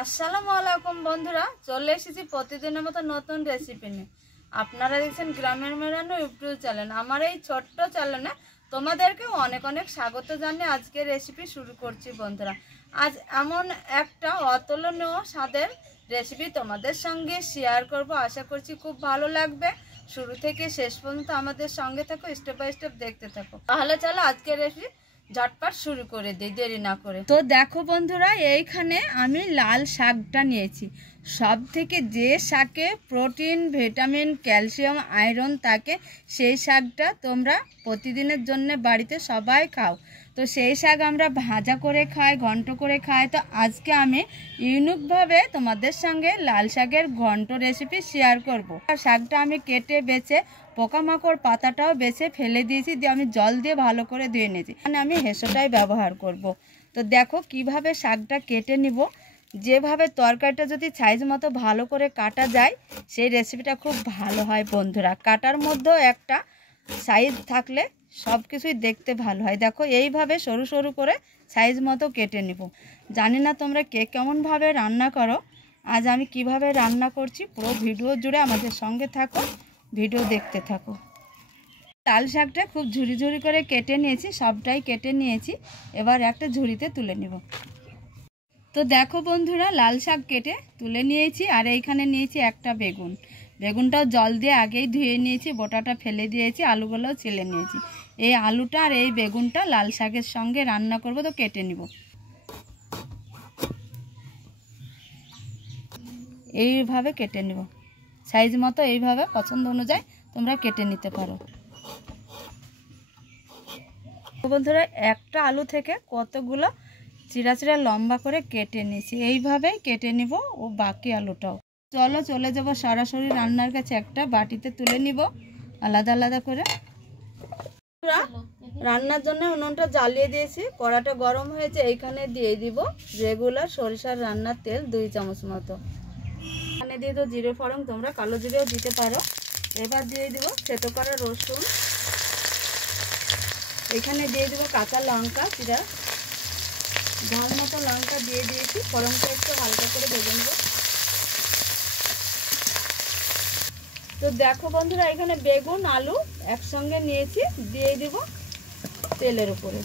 আসসালামু আলাইকুম বন্ধুরা, চলে এসেছি প্রতিদিনের মতো নতুন রেসিপি নিয়ে। আপনারা দেখছেন গ্রামের মেরানো ইউটিউব চ্যানেল। আমার এই ছোট্ট চ্যানেলে তোমাদেরকে অনেক অনেক স্বাগত জানিয়ে আজকে রেসিপি শুরু করছি বন্ধুরা। আজ এমন একটা অতুলনীয় স্বাদের রেসিপি তোমাদের সঙ্গে শেয়ার করব। আশা করছি খুব ভালো লাগবে। শুরু থেকে শেষ পর্যন্ত আমাদের সঙ্গে থাকো, স্টেপ বাই স্টেপ দেখতে থাকো। তাহলে চলো আজকের রেসিপি ঝটপট শুরু করে দিই, দেরি না করে। তো দেখো বন্ধুরা, এইখানে আমি লাল শাকটা নিয়েছি। সব থেকে যে শাকে প্রোটিন, ভিটামিন, ক্যালসিয়াম, আয়রন থাকে সেই শাকটা তোমরা প্রতিদিনের জন্য বাড়িতে সবাই খাও। তো সেই শাক আমরা ভাজা করে খাই, ঘন্ট করে খাই। তো আজকে আমি ইউনিকভাবে তোমাদের সঙ্গে লাল শাকের ঘন্ট রেসিপি শেয়ার করব। শাকটা আমি কেটে বেছে পোকামাকড় পাতাটাও বেছে ফেলে দিয়েছি, দিয়ে আমি জল দিয়ে ভালো করে ধুয়ে নিয়েছি। মানে আমি হেসোটাই ব্যবহার করব। তো দেখো কিভাবে শাকটা কেটে নিব। যেভাবে তরকারিটা যদি সাইজ মতো ভালো করে কাটা যায় সেই রেসিপিটা খুব ভালো হয় বন্ধুরা। কাটার মধ্যেও একটা সাইজ থাকলে সব কিছুই দেখতে ভালো হয়। দেখো এইভাবে সরু সরু করে সাইজ মতো কেটে নিব। জানি না তোমরা কে কেমনভাবে রান্না করো, আজ আমি কিভাবে রান্না করছি পুরো ভিডিও জুড়ে আমাদের সঙ্গে থাকো, ভিডিও দেখতে থাকো। লাল শাকটা খুব ঝুরি ঝুরি করে কেটে নিয়েছি, সবটাই কেটে নিয়েছি। এবার একটা ঝুড়িতে তুলে নিব। তো দেখো বন্ধুরা, লাল শাক কেটে তুলে নিয়েছি। আর এইখানে নিয়েছি একটা বেগুন। বেগুনটাও জল দিয়ে আগেই ধুয়ে নিয়েছি, বোটাটা ফেলে দিয়েছি, আলুগুলোও ছিলে নিয়েছি। এই আলুটা আর এই বেগুনটা লাল শাকের সঙ্গে রান্না করব। তো কেটে নিব এইভাবে, কেটে নিব সাইজ মতো। এইভাবে পছন্দ অনুযায়ী তোমরা কেটে নিতে পারো। বন্ধুরা, একটা আলু থেকে কতগুলো চিরা চিরা লম্বা করে কেটে নিয়েছি। এইভাবেই কেটে নিব ও বাকি আলুটাও। চলো চলে যাব সরাসরি রান্নার কাছে। একটা বাটিতে তুলে নিব আলাদা আলাদা করে। রান্নার জন্য উনুনটা জ্বালিয়ে দিয়েছি, কড়াটা গরম হয়েছে। এইখানে দিয়ে দিব রেগুলার সরিষার রান্নার তেল 2 চামচ মতো। এখানে দিয়ে দেবো জিরে ফোড়ন, তোমরা কালো জিরেও দিতে পারো। এবার দিয়ে দিব থেতো করা রসুন। এখানে দিয়ে দেবো কাঁচা লঙ্কা চিরা, ঝাল মতো লঙ্কা দিয়ে দিয়েছি। ফোড়নটা একটু হালকা করে ভেজে নেব। তো দেখো বন্ধুরা, এখানে বেগুন আলু একসঙ্গে নিয়েছি, দিয়ে দিব তেলের উপরে।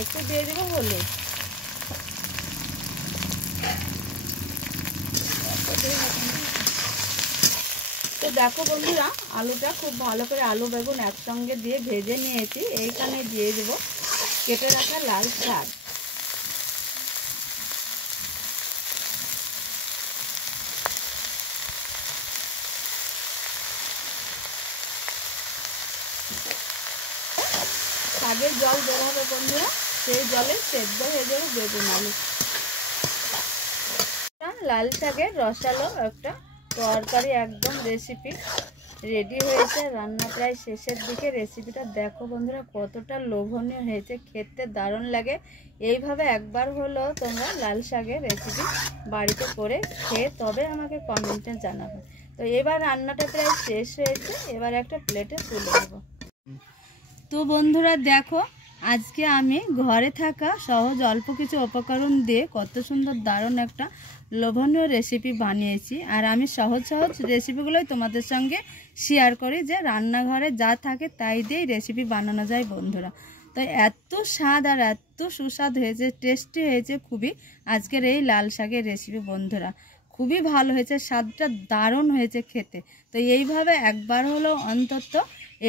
একটু দিয়ে দিব হলুদ। তো দেখো বন্ধুরা, আলুটা খুব ভালো করে আলু বেগুন একসঙ্গে দিয়ে ভেজে নিয়েছি। এইখানে দিয়ে দেব কেটে রাখা লাল শাক। শাকের জল বের হবে বন্ধুরা, সেই জলে সেদ্ধ হয়ে যাবে বেগুন আলু। লাল শাকের রসালো একটা তরকারি একদম রেসিপি রেডি হয়েছে। রান্না প্রায় শেষের দিকে। রেসিপিটা দেখো বন্ধুরা কতটা লোভনীয় হয়েছে, খেতে দারুণ লাগে। এইভাবে একবার হলো তোমরা লাল শাকের রেসিপি বাড়িতে করে খেয়ে তবে আমাকে কমেন্টে জানাবে। তো এবার রান্নাটা প্রায় শেষ হয়েছে, এবার একটা প্লেটে তুলে নেব। তো বন্ধুরা দেখো, আজকে আমি ঘরে থাকা সহজ অল্প কিছু উপকরণ দিয়ে কত সুন্দর দারুণ একটা লোভনীয় রেসিপি বানিয়েছি। আর আমি সহজ সহজ রেসিপিগুলোই তোমাদের সঙ্গে শেয়ার করি, যে রান্নাঘরে যা থাকে তাই দিয়েই রেসিপি বানানো যায় বন্ধুরা। তো এত স্বাদ আর এত সুস্বাদ হয়েছে, টেস্টি হয়েছে খুবই আজকের এই লাল শাকের রেসিপি বন্ধুরা। খুবই ভালো হয়েছে, স্বাদটা দারুণ হয়েছে খেতে। তো এইভাবে একবার হলো অন্তত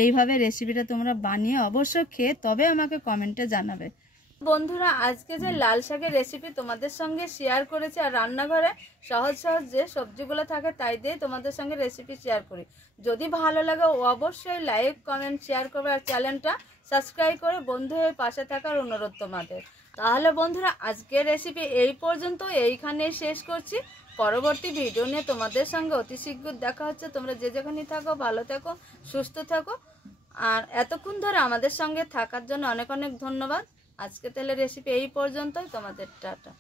এইভাবে রেসিপিটা তোমরা বানিয়ে অবশ্যই খেয়ে তবে আমাকে কমেন্টে জানাবে। বন্ধুরা, আজকে যে লাল শাকের রেসিপি তোমাদের সঙ্গে শেয়ার করেছি, আর রান্নাঘরে সহজ সহজ যে সবজিগুলো থাকে তাই দিয়ে তোমাদের সঙ্গে রেসিপি শেয়ার করি। যদি ভালো লাগে অবশ্যই লাইক কমেন্ট শেয়ার করবে, আর চ্যানেলটা সাবস্ক্রাইব করে বন্ধু হয়ে পাশে থাকার অনুরোধ তোমাদের। তাহলে বন্ধুরা, আজকের রেসিপি এই পর্যন্ত, এইখানেই শেষ করছি। পরবর্তী ভিডিও নিয়ে তোমাদের সঙ্গে অতি শীঘ্র দেখা হচ্ছে। তোমরা যে যেখানেই থাকো ভালো থাকো, সুস্থ থাকো। আর এতক্ষণ ধরে আমাদের সঙ্গে থাকার জন্য অনেক অনেক ধন্যবাদ। আজকে তাহলে রেসিপি এই পর্যন্তই। তোমাদের টাটা।